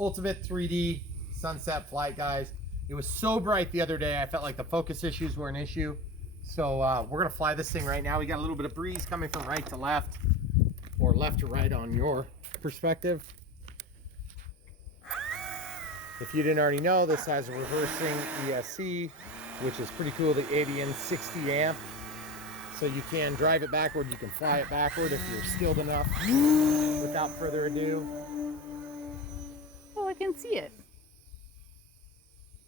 ultimate 3D sunset flight, guys. It was so bright the other day, I felt like the focus issues were an issue. So we're gonna fly this thing right now. We got a little bit of breeze coming from right to left, or left to right on your perspective. If you didn't already know, this has a reversing ESC, which is pretty cool, the Avian 60 amp. So you can drive it backward, you can fly it backward if you're skilled enough. Without further ado. Oh, I can see it.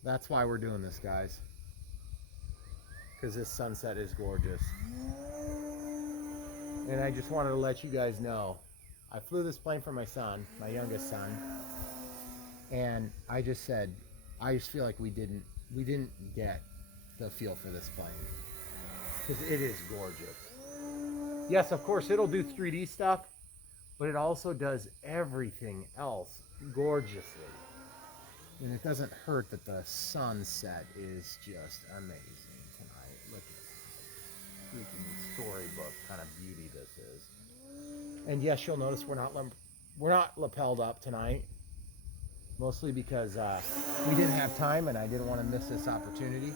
That's why we're doing this, guys. Because this sunset is gorgeous. And I just wanted to let you guys know, I flew this plane for my son, my youngest son, and I just said, I just feel like we didn't get the feel for this plane. Because it is gorgeous. Yes, of course, it'll do 3D stuff, but it also does everything else gorgeously. And it doesn't hurt that the sunset is just amazing tonight. Look at that freaking storybook kind of beauty this is. And yes, you'll notice we're not lapelled up tonight, mostly because we didn't have time and I didn't want to miss this opportunity.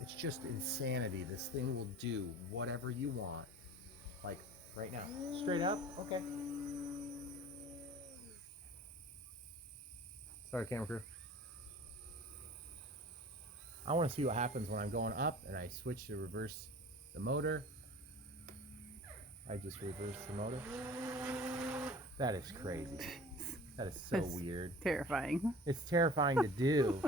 It's just insanity. This thing will do whatever you want. Like right now. Straight up? Okay. Sorry, camera crew. I want to see what happens when I'm going up and I switch to reverse the motor. I just reverse the motor. That is crazy. That is so weird. Terrifying. It's terrifying to do.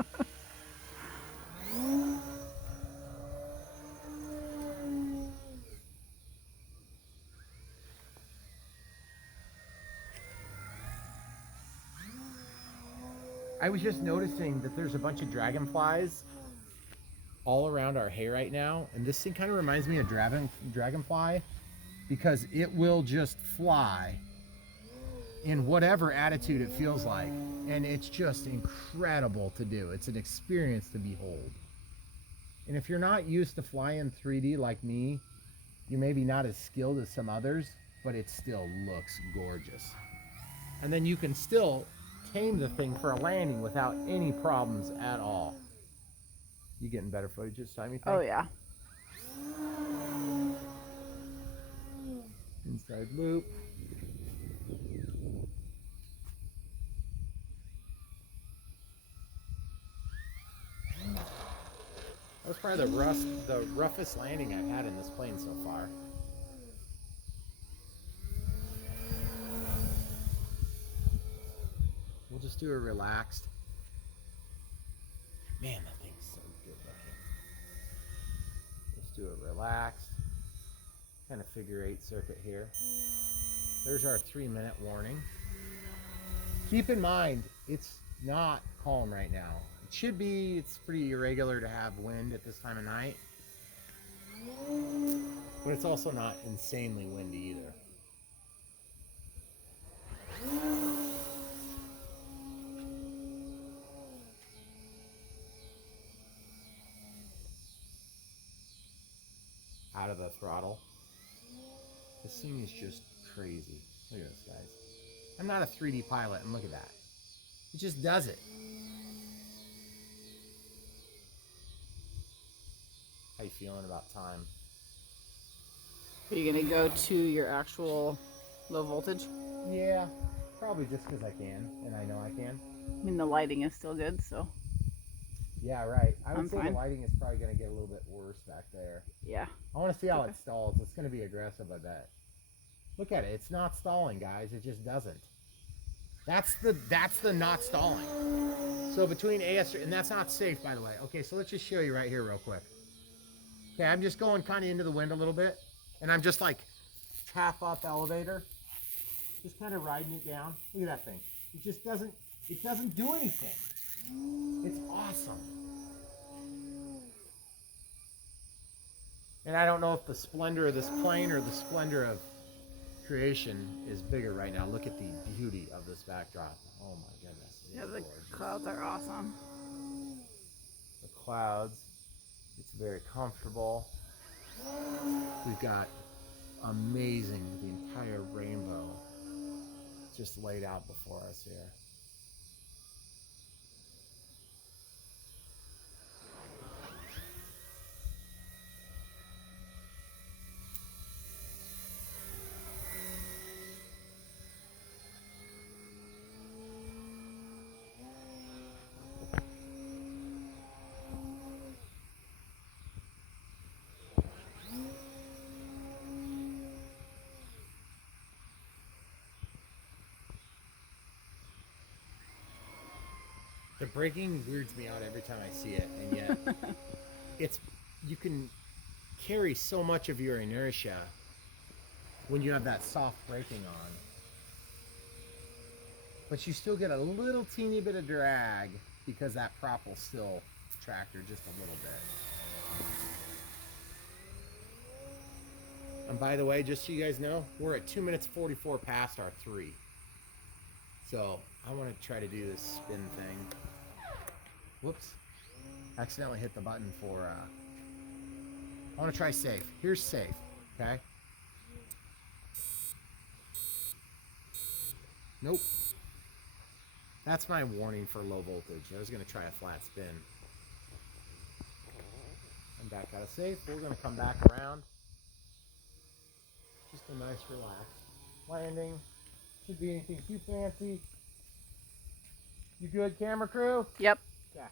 I was just noticing that there's a bunch of dragonflies all around our hay right now, and this thing kind of reminds me of dragonfly because it will just fly in whatever attitude it feels like, and it's just incredible to do. It's an experience to behold. And if you're not used to flying 3D like me, you're maybe not as skilled as some others, but it still looks gorgeous. And then you can still tame the thing for a landing without any problems at all. You getting better footage this time, you think? Oh yeah. Inside loop. That was probably the roughest landing I've had in this plane so far. We'll just do a relaxed. Man, that thing's so good looking. Let's do a relaxed kind of figure 8 circuit here. There's our 3-minute warning. Keep in mind, it's not calm right now. It should be. It's pretty irregular to have wind at this time of night. But it's also not insanely windy either. Out of the throttle. This thing is just crazy. Look at this, guys. I'm not a 3D pilot, and look at that. It just does it. How you feeling about time? Are you gonna go to your actual low voltage? Yeah, probably just because I can, and I know I can. I mean, the lighting is still good, so. Yeah, right. I would I'm say fine. the lighting is probably going to get a little bit worse back there. Yeah. I want to see how Okay. it stalls. It's going to be aggressive, I bet. Look at it. It's not stalling, guys. It just doesn't. That's the not stalling. So between AS, and that's not safe, by the way. Okay, so let's just show you right here real quick. Okay, I'm just going kind of into the wind a little bit, and I'm just like half up elevator, just kind of riding it down. Look at that thing. It just doesn't do anything. It's awesome. And I don't know if the splendor of this plane or the splendor of creation is bigger right now. Look at the beauty of this backdrop. Oh my goodness. Yeah, the clouds are awesome. The clouds. It's very comfortable. We've got amazing with the entire rainbow just laid out before us here. The breaking weirds me out every time I see it, and yet you can carry so much of your inertia when you have that soft braking on, but you still get a little teeny bit of drag because that prop will still tractor just a little bit. And by the way, just so you guys know, we're at 2 minutes 44 past our 3. So I want to try to do this spin thing. Whoops. Accidentally hit the button for, I want to try safe. Here's safe, okay? Nope. That's my warning for low voltage. I was going to try a flat spin. I'm back out of safe. We're going to come back around. Just a nice relaxed landing. Should be anything too fancy. You good, camera crew? Yep. Yeah.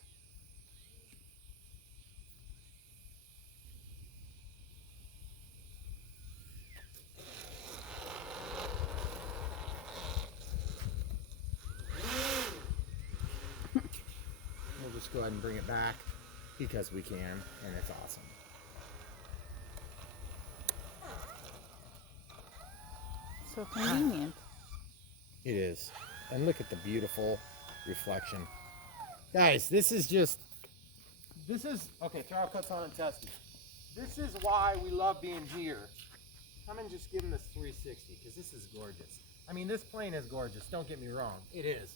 We'll just go ahead and bring it back because we can, and it's awesome. So convenient. It is. And look at the beautiful reflection. Guys, okay, throttle cuts on and test it. This is why we love being here. Come and just give him this 360, because this is gorgeous. I mean, this plane is gorgeous, don't get me wrong. It is.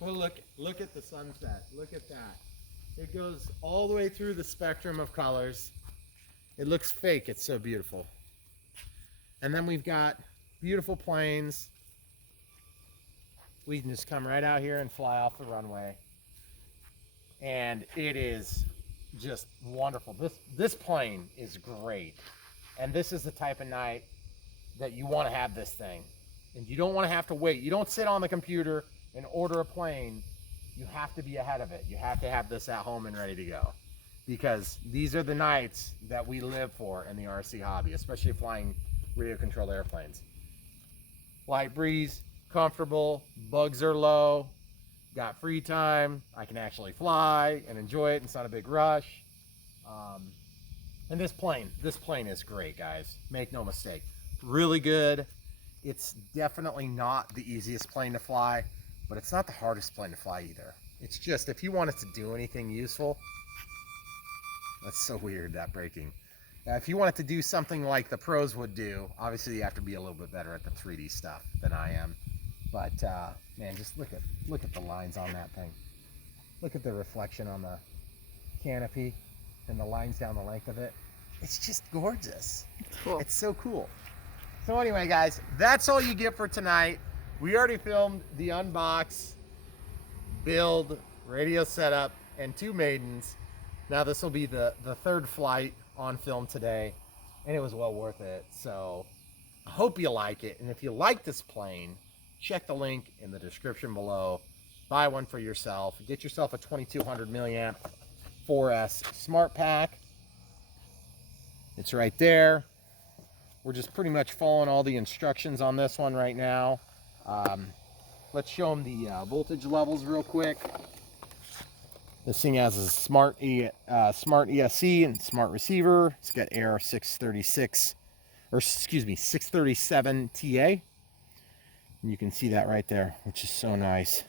But look at the sunset. Look at that. It goes all the way through the spectrum of colors. It looks fake, it's so beautiful. And then we've got beautiful planes. We can just come right out here and fly off the runway. And it is just wonderful. This plane is great. And this is the type of night that you want to have this thing. And you don't want to have to wait. You don't sit on the computer and order a plane. You have to be ahead of it. You have to have this at home and ready to go. Because these are the nights that we live for in the RC hobby, especially flying radio controlled airplanes. Light breeze, comfortable, bugs are low, got free time, I can actually fly and enjoy it. It's not a big rush. And this plane is great, guys. Make no mistake. Really good. It's definitely not the easiest plane to fly, but it's not the hardest plane to fly either. It's just, if you want it to do anything useful, that's so weird, that braking. If you want it to do something like the pros would do, obviously you have to be a little bit better at the 3D stuff than I am. But man, just look at the lines on that thing. Look at the reflection on the canopy and the lines down the length of it. It's just gorgeous. Cool. It's so cool. So anyway, guys, that's all you get for tonight. We already filmed the unbox, build, radio setup, and 2 maidens. Now this will be the 3rd flight on film today, and it was well worth it. So I hope you like it. And if you like this plane, check the link in the description below. Buy one for yourself. Get yourself a 2200 milliamp 4S Smart Pack. It's right there. We're just pretty much following all the instructions on this one right now. Let's show them the voltage levels real quick. This thing has a smart ESC and smart receiver. It's got Air 636, or excuse me, 637 TA. And you can see that right there, which is so nice.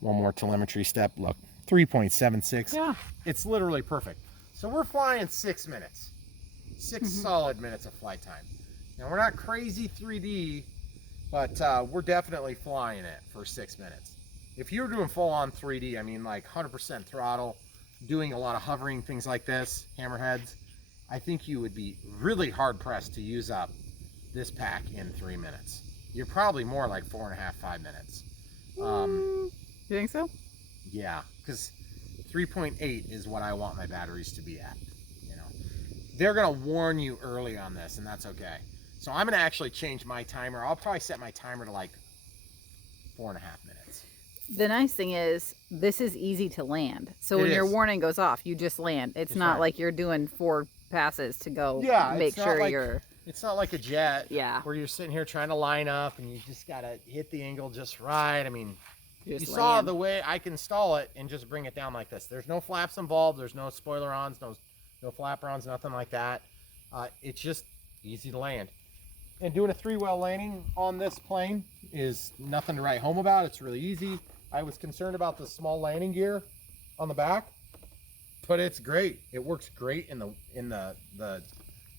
One more telemetry step. Look, 3.76. Yeah. It's literally perfect. So we're flying 6 minutes. 6 solid minutes of flight time. Now we're not crazy 3D, but we're definitely flying it for 6 minutes. If you're doing full-on 3D, I mean like 100% throttle, doing a lot of hovering, things like this, hammerheads, I think you would be really hard pressed to use up this pack in 3 minutes. You're probably more like 4.5, 5 minutes. You think so? Yeah, because 3.8 is what I want my batteries to be at. You know, they're gonna warn you early on this, and that's okay. So I'm gonna actually change my timer. I'll probably set my timer to like 4.5 minutes. The nice thing is, this is easy to land. So It when your is. warning goes off, you just land. It's That's not right. like you're doing 4 passes to go Yeah, make it's not sure like, you're. it's not like a jet. Yeah. Where you're sitting here trying to line up, and you just gotta hit the angle just right. I mean, You you just saw land. the way I can stall it and just bring it down like this. There's no flaps involved. There's no spoiler-ons, no flap-ons, nothing like that. It's just easy to land. And doing a 3-well landing on this plane is nothing to write home about. It's really easy. I was concerned about the small landing gear on the back, but it's great. It works great in the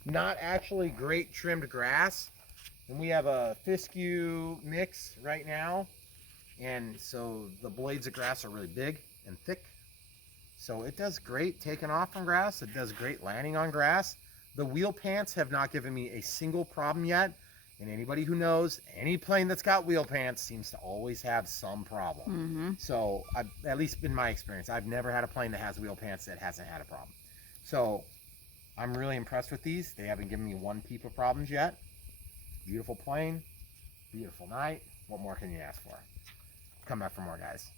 not actually great trimmed grass. And we have a fescue mix right now. And so the blades of grass are really big and thick. So it does great taking off from grass. It does great landing on grass. The wheel pants have not given me a single problem yet. And anybody who knows, any plane that's got wheel pants seems to always have some problem. Mm-hmm. So at least in my experience, I've never had a plane that has wheel pants that hasn't had a problem. So I'm really impressed with these. They haven't given me one peep of problems yet. Beautiful plane, beautiful night. What more can you ask for? Come back for more, guys.